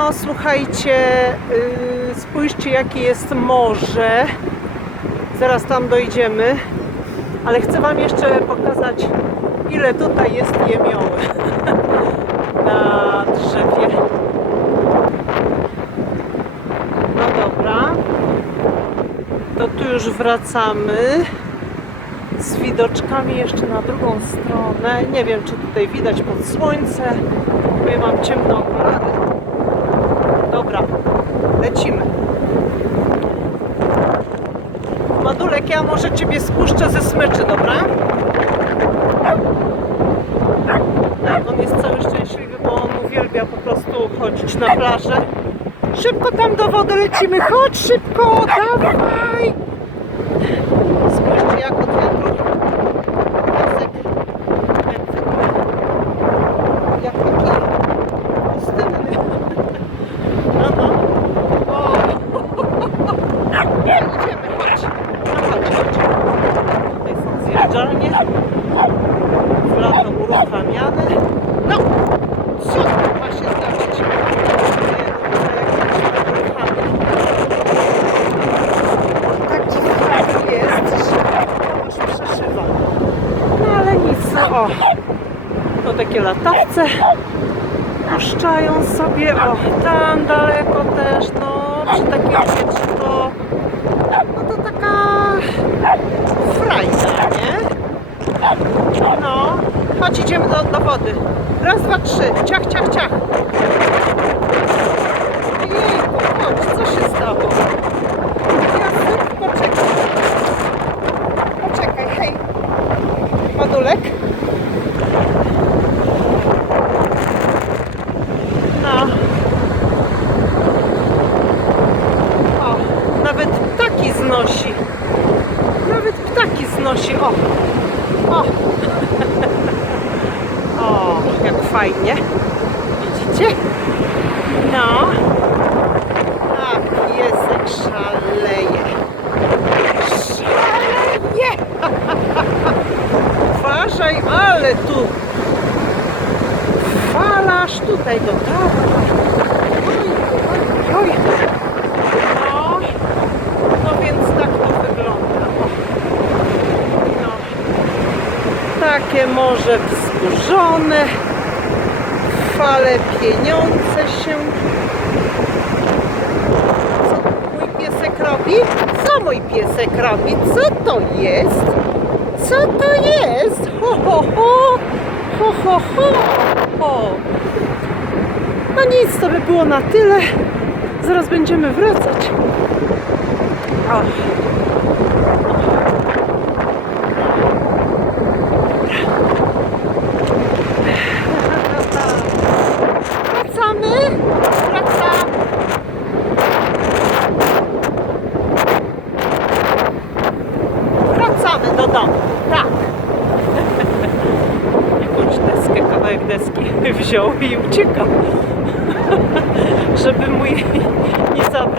No słuchajcie, yy, spójrzcie jakie jest morze. Zaraz tam dojdziemy. Ale chcę Wam jeszcze pokazać, ile tutaj jest jemioły na drzewie. No dobra. To tu już wracamy z widoczkami jeszcze na drugą stronę. Nie wiem, czy tutaj widać pod słońce, bo ja mam ciemne okulary. Lecimy. Madulek, ja może Ciebie spuszczę ze smyczy, dobra? On jest cały szczęśliwy, bo on uwielbia po prostu chodzić na plażę. Szybko tam do wody lecimy, chodź szybko, dawaj! Spójrzcie jak od wiatru piasek, jak zwykle, jak taki pustynny. No, no. O. Idziemy, chodź. No chodź, chodź. Tutaj są zjeżdżalnie. Flato uruchamiane. No, co tu ma się zdarzyć? Tak dziwnie jest, że aż przeszywa. No ale nic, no o. To takie latawce puszczają sobie, o, tam daleko też, no, przy takim wietrze to, no to taka frajda, nie? No, chodź idziemy do, do wody. Raz, dwa, trzy, ciach, ciach, ciach. Znosi. O. O. O, jak fajnie. Widzicie? No. Tak, piesek szaleje. Szaleje! Uważaj, ale tu falasz tutaj do dawaj. Oj, oj, oj. No, no więc tak to wygląda. O. No. Takie morze wzburzone, fale pieniądze się. Co mój piesek robi? Co mój piesek robi? Co to jest? Co to jest? Ho, ho, ho! Ho, ho, ho! ho. No nic, to by było na tyle. Zaraz będziemy wracać. O. Wracamy? Wracamy. Wracamy do domu. Tak. Jakąś deskę, kawałek deski wziął i uciekał. Żeby mu jej nie zabrać.